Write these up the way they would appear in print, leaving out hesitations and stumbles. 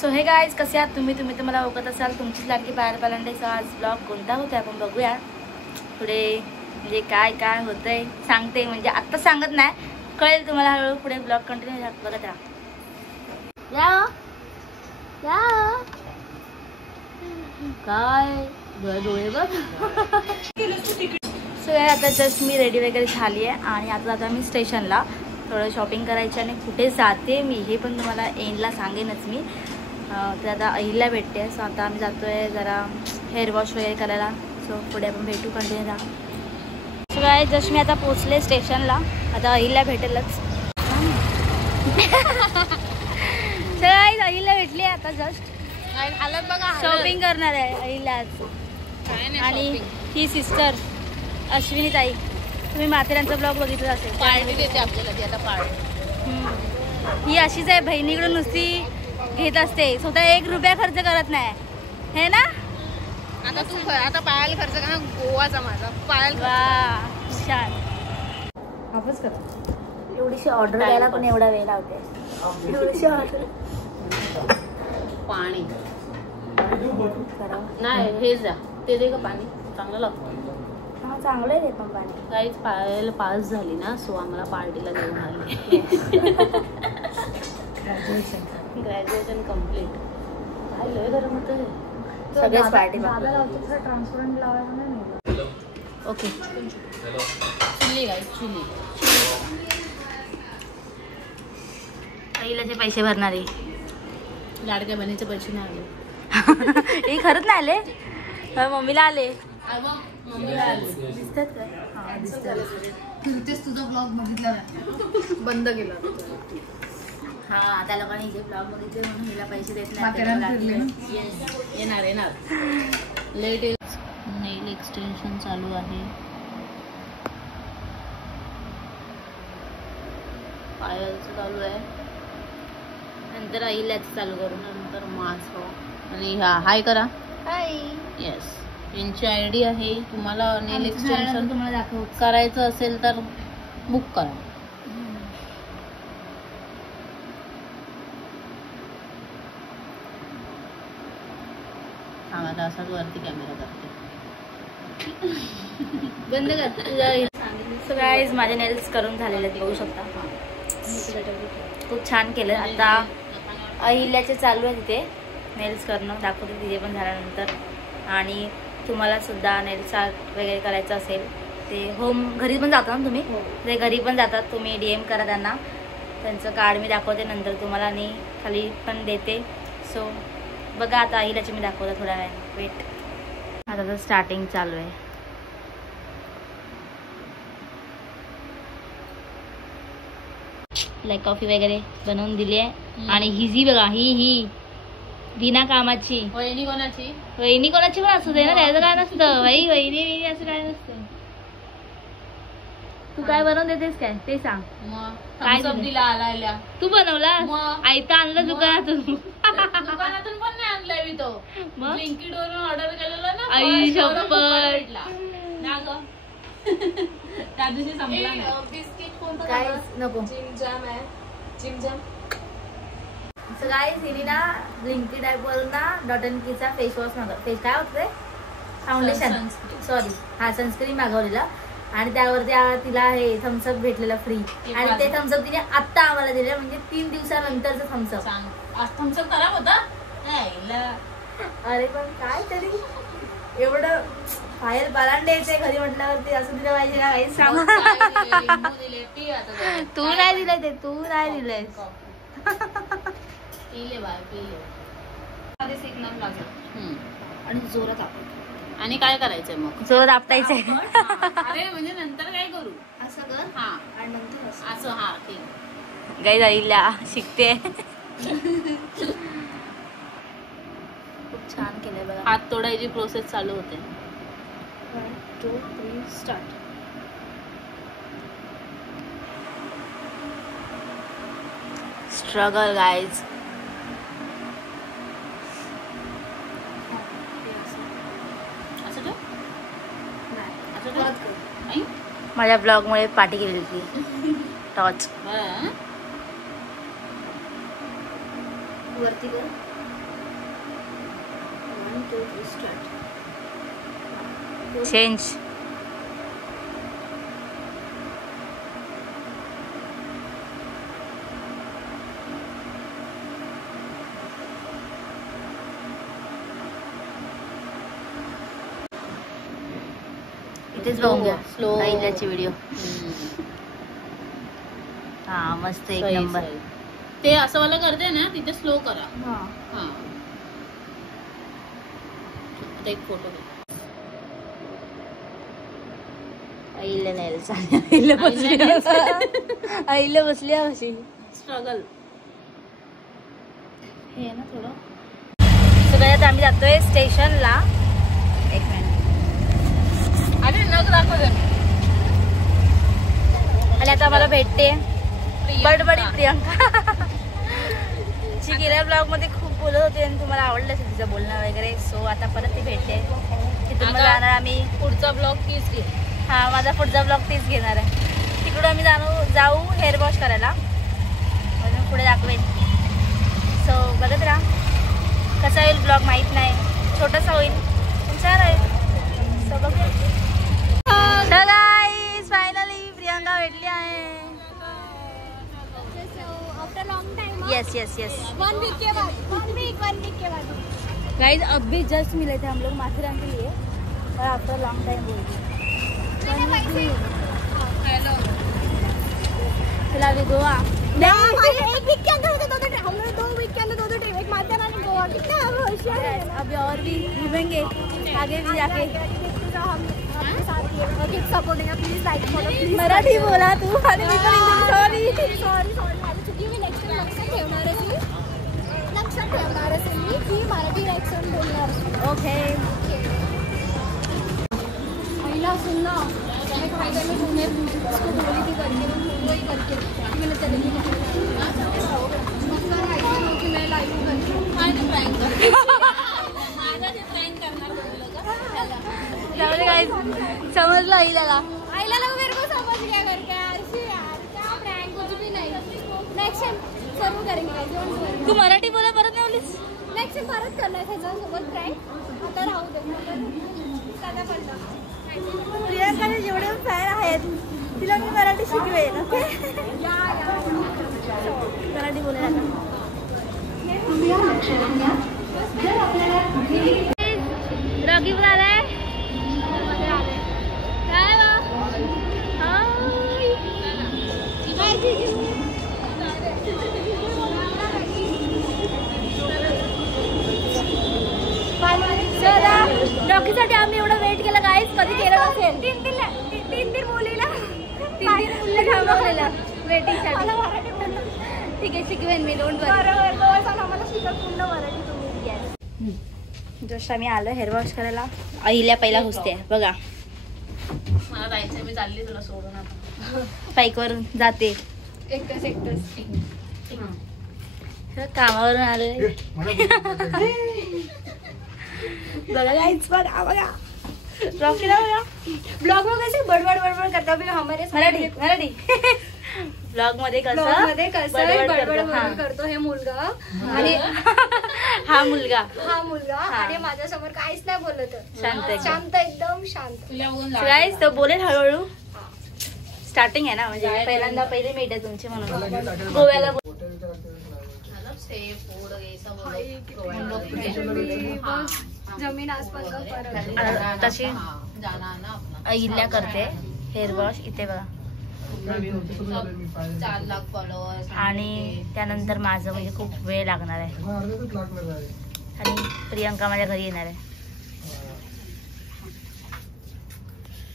So हे guys, कसे आहात तुम्ही तर मला ओळखत असाल. तुमचीच लाडकी पायल पालांडेचा आज ब्लॉग कोणता होता आपण बघूया. पुढे म्हणजे काय काय होतंय सांगते, म्हणजे आत्ता सांगत नाही, कळेल तुम्हाला हळूहळू. पुढे ब्लॉग कंटिन्यू बघत राहा. काय डोळे बघ. सो आता जस्ट मी रेडी वगैरे झाली आहे आणि आता मी स्टेशनला थोडं शॉपिंग करायची आणि कुठे जाते मी हे पण तुम्हाला एंडला सांगेनच मी. तर आता अहिल्या भेटते. सो आता आम्ही जातो आहे जरा हेअर वॉश वगैरे करायला. सो पुढे आपण भेटू, कंटिन्यू राहा. सो काय जस्ट मी आता पोचले स्टेशनला. आता अहिल्या भेटेलच. काय अहिल्या भेटली आता जस्ट. शॉपिंग करणार आहे अहिल्याच. आणि ही सिस्टर अश्विनी ताई, तुम्ही माथेरानचा ब्लॉग बघितला असेल. पार्टी देते आपल्याला ती आता पार्टी. ही अशीच आहे, बहिणीकडून नुसती घेत असते, स्वतः 1 रुपया खर्च करत नाही, हे ना. आता तू आता पायाला खर्च कर ना, गोवाचा माझा पायाला. वा छान. वापस कर. एवढीशी ऑर्डर द्यायला पण एवढा वेळ लावते. एवढीशी ऑर्डर. पाणी नाही, हे जा ते दे का पाणी. चांगलं लागतं. हा चांगलं आहे ते पण पाणी. काहीच पायाला पास झाली ना, सो आम्हाला पार्टीला घेऊन आली. Graduation complete. काय लय गरम होतं. सगळेच पार्टी ट्रान्सपरंट लावायला नाही. ओके चुली काय चुली. पहिल्याचे पैसे भरणारे. लाडक्या बहिणीचे पैसे नाही आले. हे खरंच नाही आले. मम्मीला आले. मम्मीला आले. दिसतात का? हा दिसतात. तेच तुझा ब्लॉग बघितला बंद केला. हा आता लोकांनी जे ब्लॉग बघितले म्हणून हिला पैसे देत नाही. येणार लेट. नेल एक्सटेन्शन चालू आहे. पायलचं चालू आहे. नंतर अहिल्याचं चालू करू. नंतर माझं. आणि हाय करा. हाय. येस. यांची आयडी आहे. तुम्हाला नेल एक्सटेन्शन तुम्हाला दाखव करायचं असेल तर बुक करा. आता असाच वरती कॅमेरा करते. बंद कर. सो गाईज माझे नेल्स करून झालेले आहेत, बघू शकता. खूप छान केलं. आता अहिल्याचे चालू आहे तिथे नेल्स करणं, दाखवते तिथे पण झाल्यानंतर. आणि तुम्हाला सुद्धा नेल्स आर्ट वगैरे करायचं असेल ते होम घरी पण जाता ना तुम्ही. ते घरी पण जातात, तुम्ही DM करा त्यांना. त्यांचं कार्ड मी दाखवते नंतर तुम्हाला आणि खाली पण देते. सो बघा आता अहिल्याचे मी दाखवते थोड्या वेळाने. वेट. आता तर स्टार्टिंग चालू आहे. लाईक कॉफी वगैरे बनवून दिली आहे. आणि ही बघा, ही बिना कामाची. वहिनी कोणाची? वहिनी कोणाची पण असू दे ना, त्याचं काय नसतं भाई. वहिनी असं काय नसतं. तू काय बनवून देतेस काय ते सांग. काय दिला आलायला तू बनवला? आयता आणलं दुकानातून. दुकानातून पण नाही आणलाय मी तो. मग ब्लिंकिट वरून ऑर्डर केलेला ना. आई शपथ. त्या दिवशी संपला. बिस्किट कोणतं काय नको. जिम जॅम आहे. Gym jam. सो गाईज हिने ना ब्लिंकिट ॲप वरून ना डॉटनकीचा फेस वॉश मागवला. काय होतं फाउंडेशन, सॉरी हा सनस्क्रीन मागवलेला. आणि त्यावरती तिला हे थम्सअप भेटलेला फ्री. आणि ते थम्सअप तिने आत्ता आम्हाला दिले, म्हणजे 3 दिवसानंतरचं थम्सअप. आज थम्सअप खराब होता. अरे पण काय तरी एवढं बाहेर बलांडे येते घरी म्हटल्यावरती असं दिलं पाहिजे ना. काही सांग. तू नाही दिलंय ते, तू नाही दिलंय. आणि जोरात आपण. आणि काय करायचंय मग? जोरात आपटायचंय. अरे म्हणजे नंतर काय करू असं कर. हा आणि नंतर असं. हा ठीक. गाईज अहिल्या शिकते. खूप छान केलंय बघा. हात तोडायची प्रोसेस चालू होते. 1 2 3 स्टार्ट. Struggle guys. माझ्या ब्लॉग मुळे पार्टी केली होती. टॉर्च वरती कर. चेंज. इथेच बघून घ्या स्लो आईल्याची व्हिडिओ. हा मस्त एक नंबर. ते असं वाला करते ना तिथे स्लो करा. हा हा आता एक फोटो घे. आईला नेल्स. आईला बसली आईला बसली अशी स्ट्रगल हे ना थोडं. सगळ्यात आम्ही जातोय स्टेशनला. एक मिनिट. अरे नग दाखव. आणि आता मला भेटते बडबडी प्रियंका. जी गेल्या ब्लॉग मध्ये खूप बोलत होते आणि तुम्हाला आवडलं असेल तिचं बोलणं वगैरे. सो आता परत ती भेटते. तिथून मला जाणार आम्ही. पुढचा ब्लॉग तीच घे. हा माझा पुढचा ब्लॉग तीच घेणार आहे. तिकडून आम्ही जाऊ हेअर वॉश करायला. म्हणून पुढे दाखवेन. सो बघत राहा. कसा होईल ब्लॉग माहीत नाही. छोटासा होईल पण छान आहे. सो बघूया. So guys, finally प्रियंका भेटली आहे. After long time. Yes, yes, yes. 1 week के बाद. 1 week के बाद. Guys, अभी जस्ट मिले थे हम लोग माथेरान के लिए और आफ्टर लॉन्ग टाइम बोल रही. हेलो फिलहाल गोवा. एक वीक के अंदर होते 2 ट्रिप. हम लोग 2 वीक के अंदर 2 ट्रिप. एक माथेरान और गोवा. कितना होशियार है. अभी और भी घूमेंगे आगे भी जाके. Please like follow. Please Marathi बोला तू आणि मी पण इंग्लिश. सॉरी माझी चुकी. मी नेक्स्ट टाइम लक्षात ठेवणार असेल मी की मराठी ॲक्सेंट बोलणार. ओके. पहिला सुनना मैं खाई करने घूमने उसको बोली थी करके वही करके मैंने चलेगी कि मैं लाइव करके प्रँक माझा ते प्रँक करणार बोललो का. समजलं आईला. आईला लोग मेरे को समझ गया करके ऐसे यार क्या प्रैंक कुछ भी नहीं. नेक्स्ट टाइम जरूर करेंगे गाइस. डोंट वरी. तू मराठी बोला परत नाही बोलीस. नेक्स्ट टाइम परत करणार त्याच्यासोबत प्रँक. आता राहू दे. साधा पडला. प्रियंकाचे जेवढे फॅन आहेत तिला मी मराठी शिकवेन. या मराठी बोलायला. रॉकी पण आलाय. काय रॉकीसाठी आम्ही एवढं वेट केलं. गाईस कधी केलं नसेल. 3 दिन बोलीला. 3 दिन थांबवलेला वेटिंगसाठी. ठीक आहे शिकवेन मी. डोंट वरी. आम्हाला शिकत पूर्ण मराठी तुम्ही. जस्ट आम्ही आलो हेअर वॉश करायला. अहिल्या पहिला घुसते बघा. मला जायचं. मी चालली तुला सोडून आता. बाईकवर जाते. एकच कामावरून आलोय. बघा गाईस बघा रॉकीला बघा. ब्लॉग में कैसे बड़बड़ करता भी हमारे मराठी ब्लॉग मध्ये कसं बडबड करतो हे मुलगा. आणि हा मुलगा आणि माझ्यासमोर काहीच नाही बोलत. शांत एकदम शांत. गाईस तो बोलेल हळूहळू. स्टार्टिंग आहे ना म्हणजे पहिल्यांदा पहिले मीट आहे तुमची म्हणून गोव्याला. जमीन आसमान का फरक. तशी अहिल्या करते हेअर वॉश. इथे बघा. 4 लाख फॉलोअर्स. आणि त्यानंतर माझं म्हणजे खूप वेळ लागणार आहे. आणि प्रियंका माझ्या घरी येणार आहे.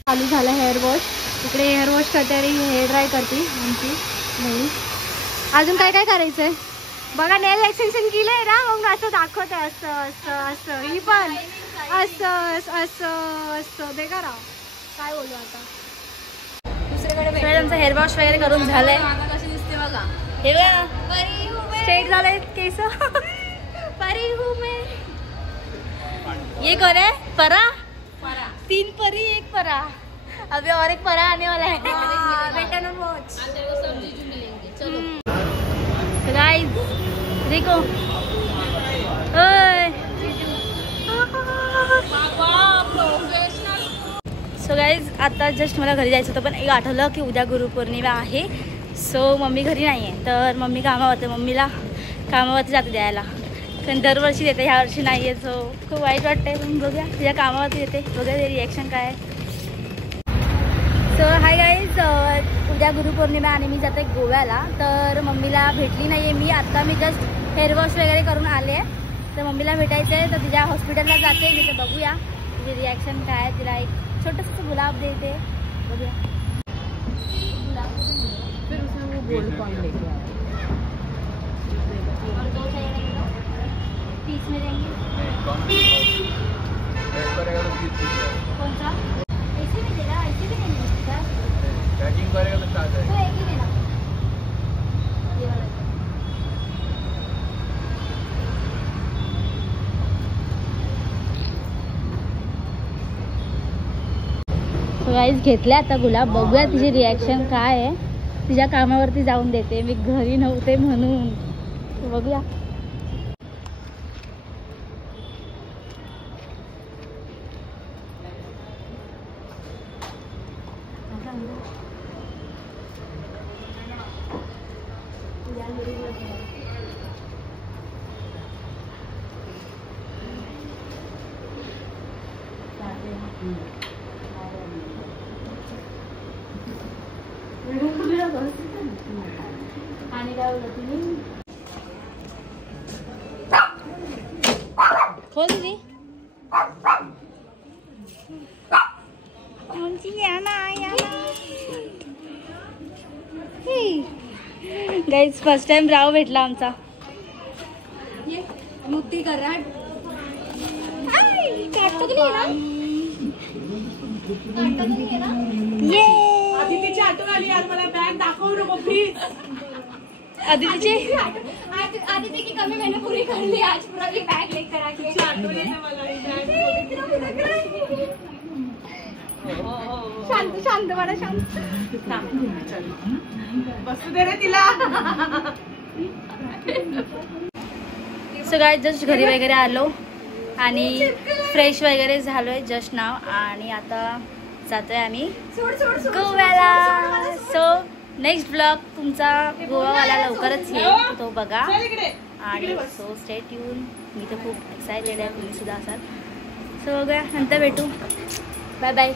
चालू झाला हेअर वॉश. इकडे हेअर वॉश करते रे. हेअर ड्राय करते आमची नाही. अजून काय काय करायचंय बघा. नेल एक्सटेन्शन केलंय ना मग असं दाखवत आहे. असं असं असं ही पण असं असं असं दे करा. काय बोलू आता. दुसरीकडे आमचं हेअर वॉश वगैरे करून झालंय. कशी दिसते बघा. हे बघा स्ट्रेट झालंय केस. परी हूँ मैं. ये कौन है? परा. 3 परी 1 परा. अभी और एक परा आने वाला है. Weight end watch. सब जीजू मिलेंगे. चलो गाइस देखो. ओए गाईज आता जस्ट मला घरी जायचं होतं, पण एक आठवलं की उद्या गुरुपौर्णिमा आहे. सो मम्मी घरी नाही आहे, तर मम्मी कामावरती, मम्मीला कामावरती जाते द्यायला. कारण दरवर्षी देते, ह्या वर्षी नाही आहे. सो खूप वाईट वाटते, पण बघूया तिच्या कामावरती येते, बघूया ते रिॲक्शन काय आहे. सो हाय गाईज, उद्या गुरुपौर्णिमा आणि मी जाते गोव्याला. तर मम्मीला भेटली नाही आहे मी. आता मी जस्ट हेअर वॉश वगैरे करून आले आहे, तर मम्मीला भेटायचं आहे. तर तिच्या हॉस्पिटलला जाते मी, तर बघूया तिचे रिॲक्शन काय आहे. तिला एक छोटंसं गुलाब देते, बघूया. गोल्ड कॉइन लेके आए 30 में देंगे. कौन सा? ऐसे में देना, ऐसे भी नहीं मिलता. पैकिंग करेगा तो साथ है. तो एक ही देना, ये वाला. गाईज घेतल्या आता गुलाब, बघूया तिची रिॲक्शन काय आहे. तिच्या कामावरती जाऊन देते, मी घरी नव्हते म्हणून. बघूया. आणि काय बोलत तुम्ही? खोल दीदी. गाईज फर्स्ट टाइम राव भेटला आमचा. मुक्ती कराड आदितीची आठवण आली यार, मला बॅग दाखव नको प्लीज. आदितीची आदिती की कमी मैंने पूरी कर ली आज, पूरा बैग लेकर आके. शांत शांत बडा शांत. बसू दे रे तिला. सो गाईज जस्ट घरी वगैरे आलो आणि फ्रेश वगैरे झालोय जस्ट नाव, आणि आता जातोय आम्ही गोव्याला. सो नेक्स्ट ब्लॉग तुमचा गोवावाला लवकरच येईल, तो बघा. आणि सो स्टे ट्यून. मी तर खूप एक्सायटेड आहे, तुम्ही सुद्धा असाल. सो बघूया, नंतर भेटू. Bye bye.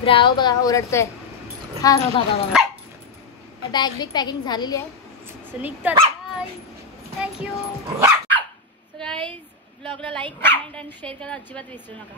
ब्राव बघा ओरडतोय. हा हो बाबा बाबा. बॅग बिग पॅकिंग झालेली आहे, सो निघतात. Bye, thank you. सो गाईज ब्लॉगला लाईक, कमेंट आणि शेअर करायला अजिबात विसरू नका.